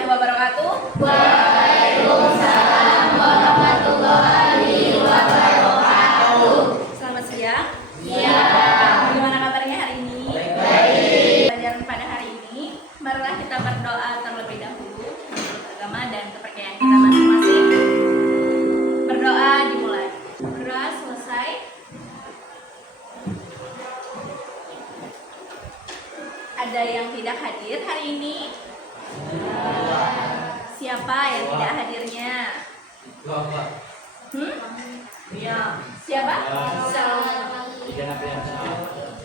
warahmatullahi wabarakatuh. Waalaikumsalam warahmatullahi wabarakatuh. Selamat siang. Siang. Bagaimana kabarnya hari ini? Baik. Pelajaran pada hari ini, marilah kita berdoa terlebih dahulu menurut agama dan kepercayaan kita masing-masing. Berdoa dimulai. Berdoa selesai. Ada yang tidak hadir hari ini? Siapa yang tidak hadirnya? Siapa?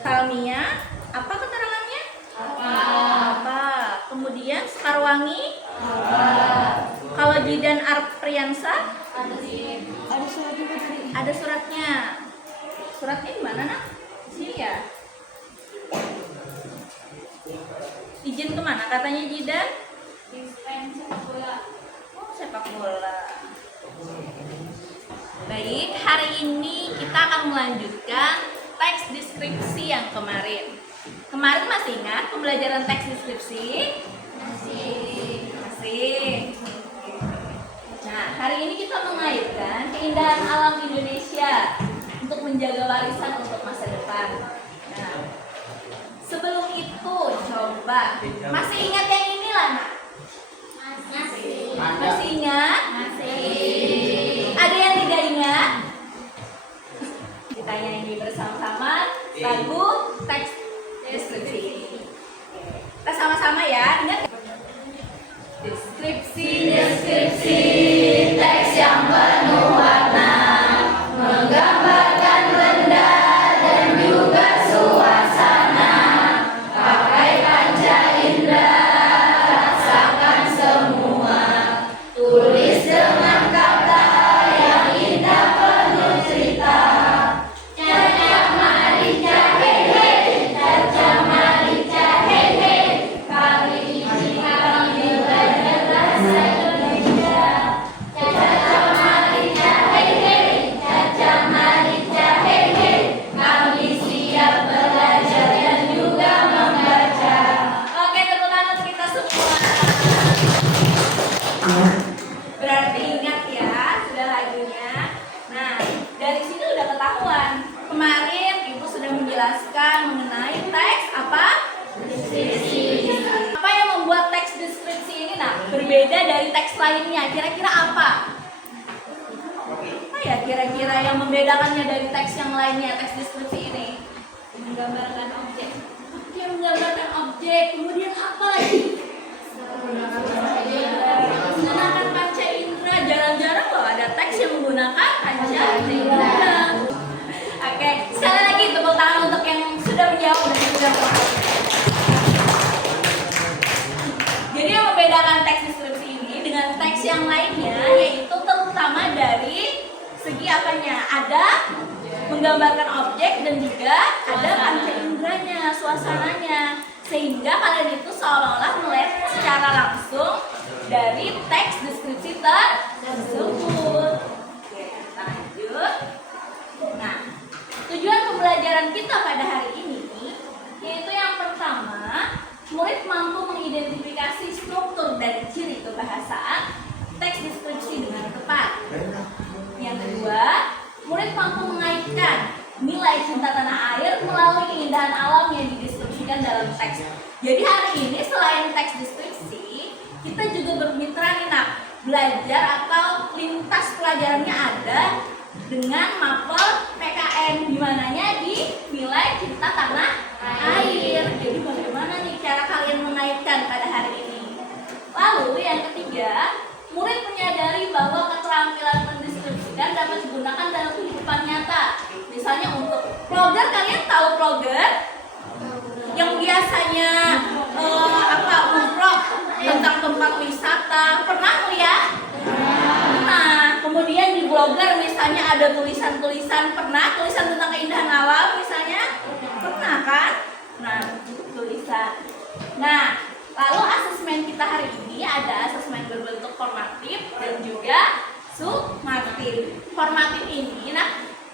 Salmia. Apa keterangannya? Apa? Kemudian Sekarwangi. Kalau Jidan Arpriansa? Ada suratnya. Suratnya di mana, Nak? Sini ya. Izin kemana katanya Jidan? Oh, sepak bola. Baik, hari ini kita akan melanjutkan teks deskripsi yang kemarin. Kemarin masih ingat pembelajaran teks deskripsi? Masih. Nah, hari ini kita mengaitkan keindahan alam Indonesia untuk menjaga warisan untuk masa depan. Nah, sebelum itu coba masih ingat yang ini lah, Nak? Masih ingat? Ada yang tidak ingat? Kita nyanyi bersama-sama lagu teks deskripsi ini. Kita sama-sama ya, ingat? Deskripsi, Teks yang penuh warna, menggambarkan benda dan juga suasana. Pakai panca indera, rasakan semua. Tulis dengan kata yang indah penuh cerita. Caca marica hehe, caca marica hehe. Kali ini kami belajar bahasa Indonesia. Caca marica hehe, caca marica hehe. Kami siap belajar dan juga membaca. Oke, tepuk tangan untuk kita semua. Berarti ingat ya, sudah lagunya. Nah, dari sini udah ketahuan. Kemarin Ibu sudah menjelaskan mengenai teks apa? Deskripsi. Apa yang membuat teks deskripsi ini berbeda dari teks lainnya? Kira-kira apa? Apa ya kira-kira yang membedakannya dari teks yang lainnya, teks deskripsi ini? Menggambarkan objek. Oke, menggambarkan objek. Kemudian apa lagi? Menggunakan panca indera. Jarang-jarang loh ada teks yang menggunakan panca indera. Oke, sekali lagi tepuk tangan untuk yang sudah menjawab dan sudah menjawab. Jadi yang membedakan teks deskripsi ini dengan teks yang lainnya yaitu terutama dari segi apanya? Ada menggambarkan objek dan juga ada panca inderanya, suasananya. Sehingga kalian itu seolah-olah melihat secara langsung dari teks deskripsi tersebut. Oke, lanjut. Nah, tujuan pembelajaran kita pada hari ini yaitu yang pertama, murid mampu mengidentifikasi struktur dan ciri kebahasaan teks deskripsi dengan tepat. Yang kedua, murid mampu mengaitkan nilai cinta tanah air melalui keindahan alam yang dideskripsikan dalam teks. Jadi hari ini selain teks deskripsi, kita juga bermitra nih, Nak, belajar atau lintas pelajarannya ada dengan mapel PKN, di mananya di nilai cinta tanah air. Jadi bagaimana nih cara kalian mengaitkan pada hari ini? Lalu yang ketiga, murid menyadari bahwa keterampilan mendeskripsikan dapat digunakan dalam kehidupan nyata. Misalnya untuk vlogger, kalian tahu vlogger yang biasanya umroh tentang tempat wisata, pernah lihat? Nah, kemudian di blogger misalnya ada tulisan-tulisan, pernah tulisan tentang keindahan alam misalnya? Pernah kan? Nah, tulisan. Nah, lalu asesmen kita hari ini ada asesmen berbentuk formatif dan juga sumatif. Formatif ini,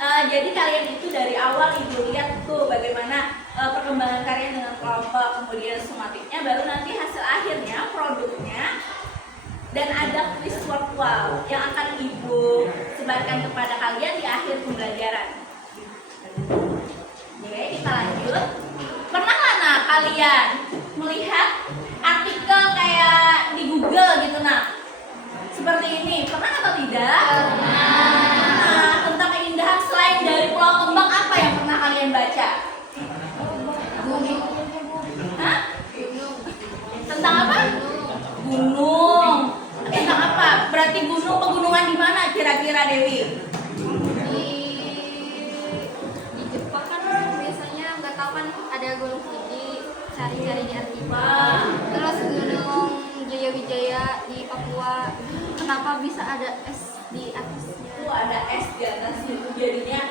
jadi kalian itu dari awal Ibu lihat tuh bagaimana perkembangan kalian dengan kelompok, kemudian sumatifnya, baru nanti hasil akhirnya produknya ajarkan kepada kalian di akhir pembelajaran. Oke, kita lanjut. Pernah mana kalian melihat artikel kayak di Google gitu nah? Seperti ini, pernah atau tidak? Nah, tentang keindahan selain dari Pulau Kembang apa yang pernah kalian baca? Hah? Tentang apa? Gunung. Tentang apa? Berarti gunung, pegunungan di mana kira-kira Dewi? Di Jepang kan biasanya nggak tahu kan ada gunung Fuji, cari-cari di artikel. Terus gunung Jaya di Papua, kenapa bisa ada es di atasnya? Itu ada es di atas itu jadinya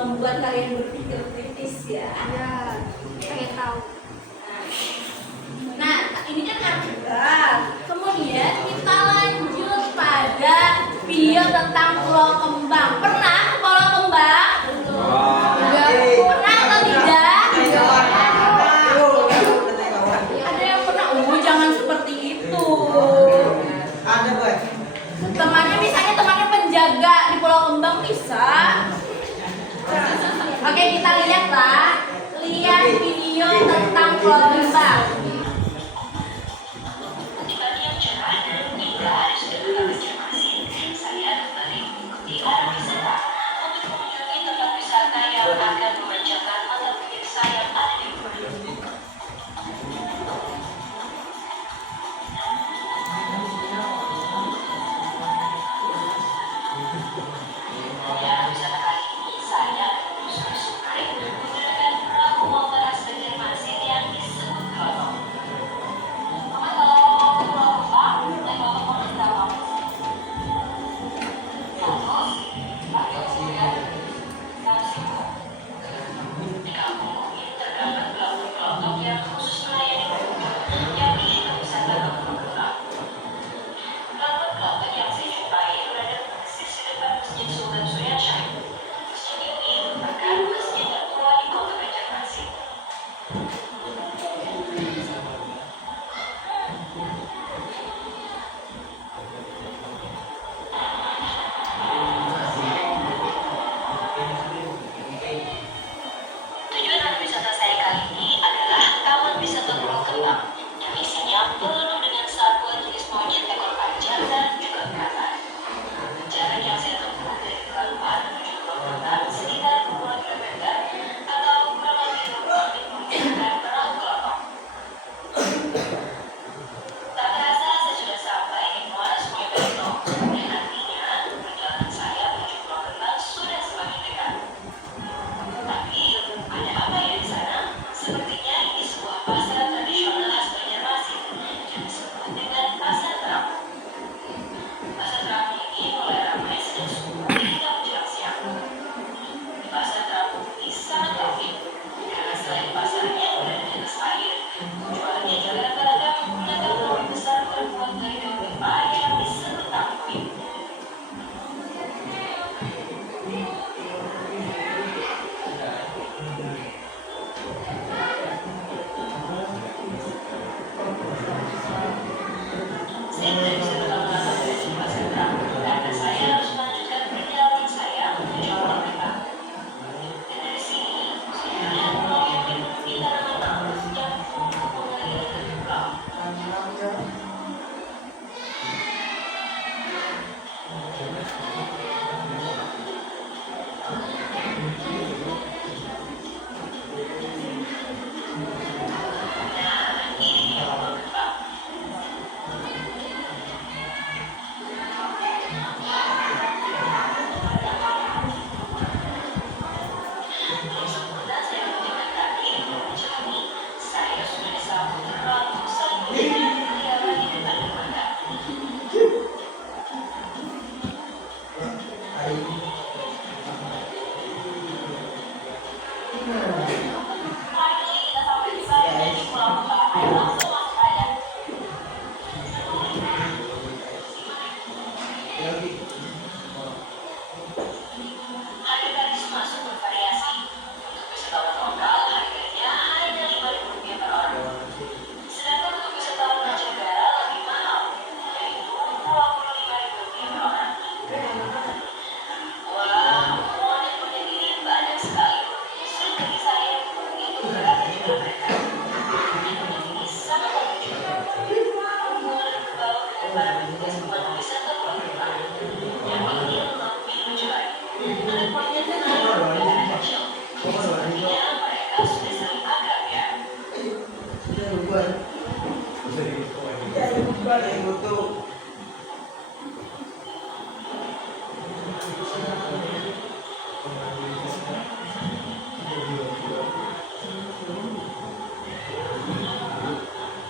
membuat kalian berpikir kritis ya. Ya, pengen tahu. Nah, ini kan artikel. Kemudian kita lanjut pada video tentang Pulau Kembang. Pernah ke Pulau Kembang? Pernah atau tidak? Ada yang pernah? Jangan seperti itu. Ada, Boy. Temannya misalnya temannya penjaga di Pulau Kembang bisa. Oke, kita lihat lah. Lihat video tentang Pulau Kembang.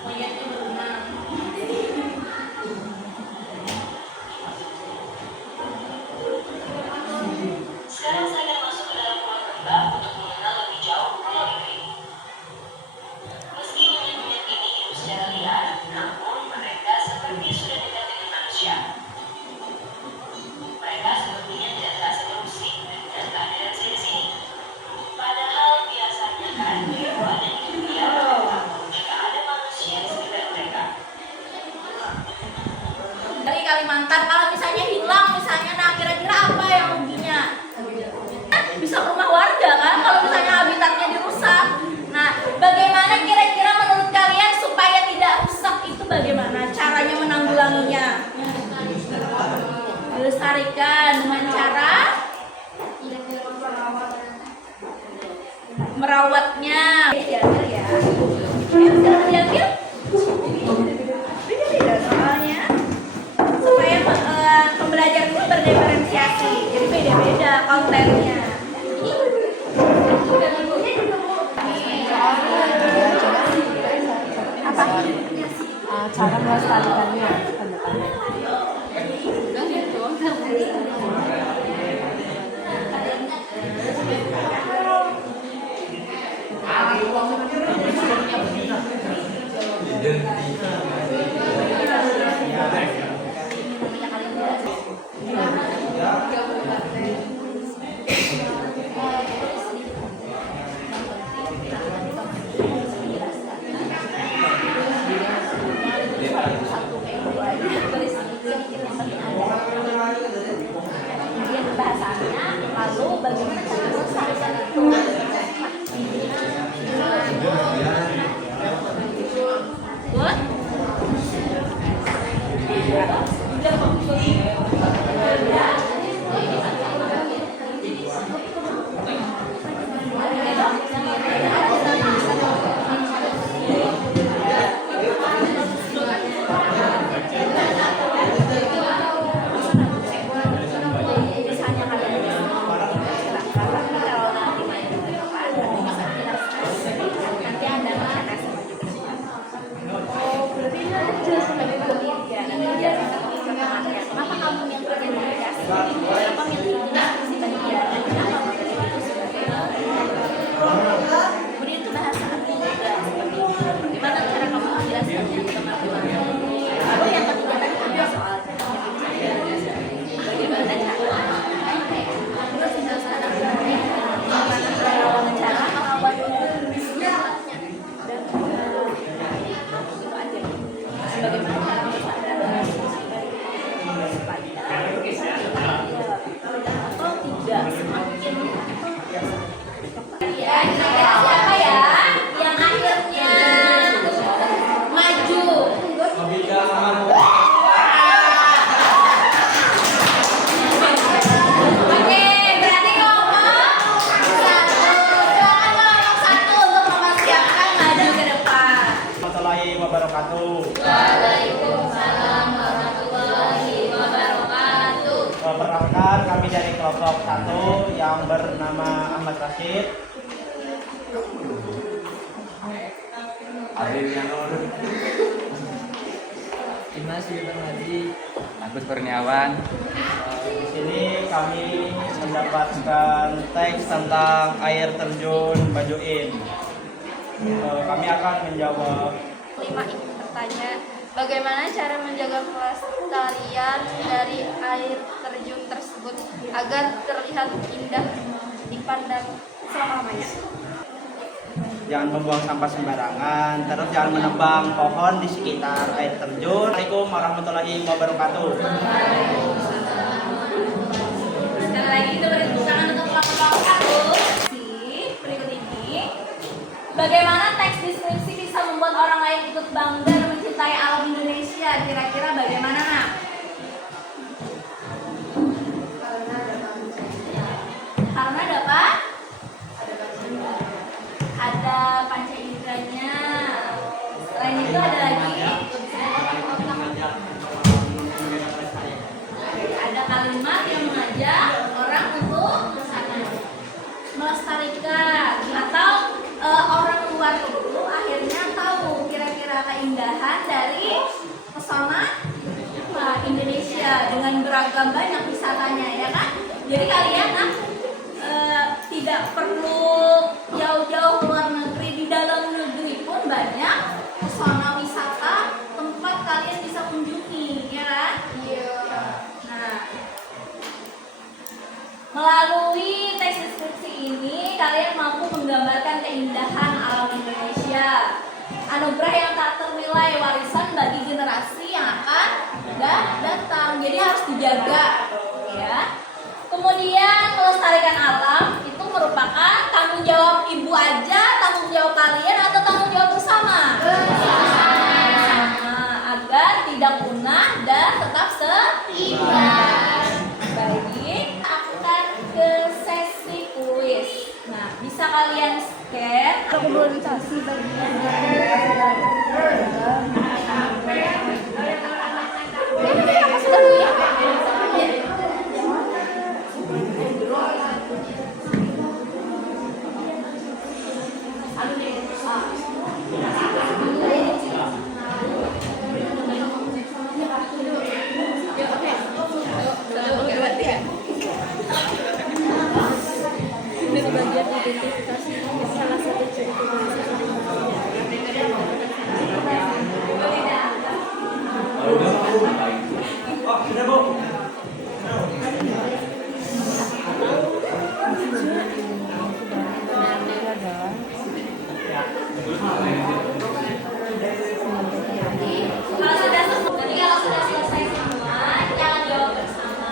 Monyetnya berenang. Sekarang saya akan masuk ke dalam pulau terbang untuk mengenal lebih jauh pulau ini. Meski monyet-monyet ini hidup secara liar, namun mereka seperti sudah dekat dengan manusia. Mereka sepertinya tidak terasa terusik dengan kehadiran saya di sini. Padahal biasanya kan hewan yang hidup liar takut jika ada manusia di sekitar mereka. Dari Kalimantan, kalau misalnya hilang, misalnya, nah kira-kira apa yang ruginya? Bisa ke rumah warga kan, kalau misalnya habitatnya dirusak. Nah, bagaimana kira-kira menurut kalian supaya tidak rusak itu bagaimana caranya menanggulanginya? Dilestarikan dengan cara merawatnya. Diambil ya. Bisa diambil? Beda-beda soalnya. Supaya pembelajaran itu berdiferensiasi, jadi beda-beda kontennya. Dan ibunya juga Apa? Cara melestarikannya ke depannya. kemudian bahasanya, lalu bagaimana cara melestarikan itu. Good? Misalnya kalian silakan, tapi kalau nanti main di depan, nanti ada masyarakat. Oh, berarti ini ada jelas sebagai penelitian. Nanti dia akan mengerti kenapa kamu yang berkomunikasi, kenapa milih diskusi bagian, dan kenapa memilih itu sebagai kemudian itu bahasa asing juga seperti itu. Bagaimana cara kamu menjelaskannya ke teman-teman? Lalu yang ketiga tadi ada soal bagaimana cara terus menjelaskan bagaimana cara merawat dan itu aja. Bagaimana cara melestarikan supaya atau tidak semakin ya, kira-kira siapa ya yang akhirnya maju? Oke, berarti ngomong satu. Silakan ngomong satu untuk mempersiapkan maju ke depan. Warahmatullahi wabarakatuh. Waalaikumsalam warahmatullahi wabarakatuh. Perkenalkan kami dari kelompok 1 yang bernama Ahmad Rashid. Dimas Yubermadi, Agus Kurniawan. Di sini kami mendapatkan teks tentang air terjun Bajoin. Kami akan menjawab. 5 ingin bertanya, bagaimana cara menjaga kelestarian dari air terjun tersebut agar terlihat indah dipandang selama-lamanya? Jangan membuang sampah sembarangan, terus jangan menebang pohon di sekitar air terjun. Assalamualaikum warahmatullahi wabarakatuh. Sekali lagi kita beri tepuk tangan untuk kelompok 1. Berikut ini, bagaimana teks deskripsi bisa membuat orang lain ikut bangga dan mencintai alam Indonesia? Kira-kira bagaimana kalimat yang mengajak orang untuk melestarikan atau orang luar itu akhirnya tahu kira-kira keindahan dari pesona Indonesia dengan beragam banyak wisatanya, ya kan? Jadi kalian tidak perlu jauh-jauh luar negeri, di dalam negeri pun banyak pesona wisata tempat kalian bisa kunjungi, ya kan? Iya. Nah, melalui teks deskripsi ini kalian mampu menggambarkan keindahan alam Indonesia, anugerah yang tak ternilai, warisan bagi generasi yang akan datang. Jadi harus dijaga, ya. Kemudian melestarikan alam itu merupakan tanggung jawab ibu aja, tanggung jawab kalian, atau tanggung jawab bersama? Bersama, agar tidak punah dan tetap seimbang. Baik, akan ke sesi kuis. Nah, bisa kalian scan. Komunikasi bagian identifikasi salah satu ciri komunikasi. Kalau sudah selesai semua, jangan jawab bersama.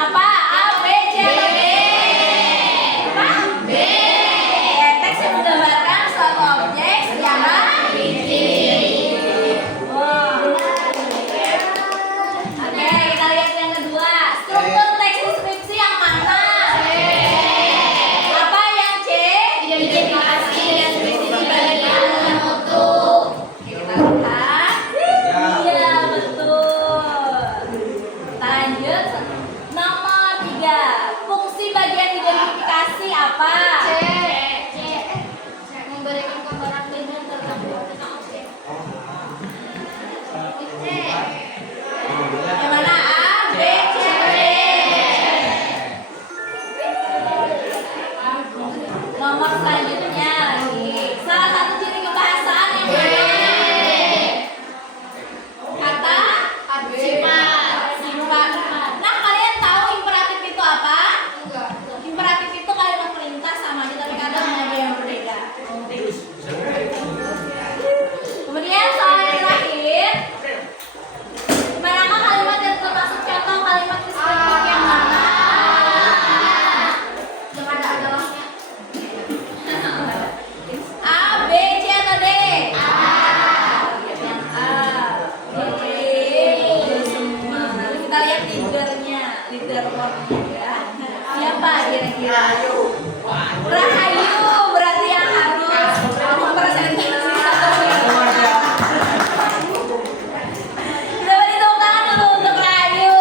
Apa? A, B, C, atau D? Apa? B. Teks yang menggambarkan suatu objek secara rinci. Oke, kita lihat yang kedua. Struktur teks deskripsi yang mana? Apa yang C? Identifikasi dan spesifik bagian mutu. Kita lihat. Iya, betul. Kita lanjut. Nomor 3. Fungsi bagian identifikasi apa? Memberikan gambaran dengan tertentu tentang objek. Yang mana? A, B, C, D. Nomor selanjutnya lagi. Salah satu ciri kebahasaan yang mana? Kata sifat. Nah, kalian tahu imperatif itu apa? Imperatif itu kalimat perintah sama aja, tapi kadang ada yang berbeda. Kemudian soal yang terakhir, manakah kalimat yang termasuk contoh kalimat deskriptif yang mana? Yang ada adalahnya. A, B, C, atau D? A. Yang A. Oke, semua. Nanti kita lihat leadernya, leader wordnya ya. Siapa kira-kira? Rahayu, berarti yang harus mempresentasi satu video. Kita beri tepuk tangan dulu untuk Rahayu.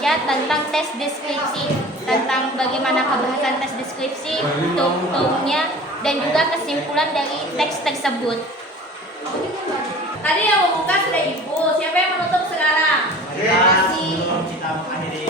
Ya, tentang tes deskripsi, tentang bagaimana kebahasan tes deskripsi, tone-nya, dan juga kesimpulan dari teks tersebut. Tadi yang membuka sudah Ibu. Siapa yang menutup sekarang? Sebelum kita mengakhiri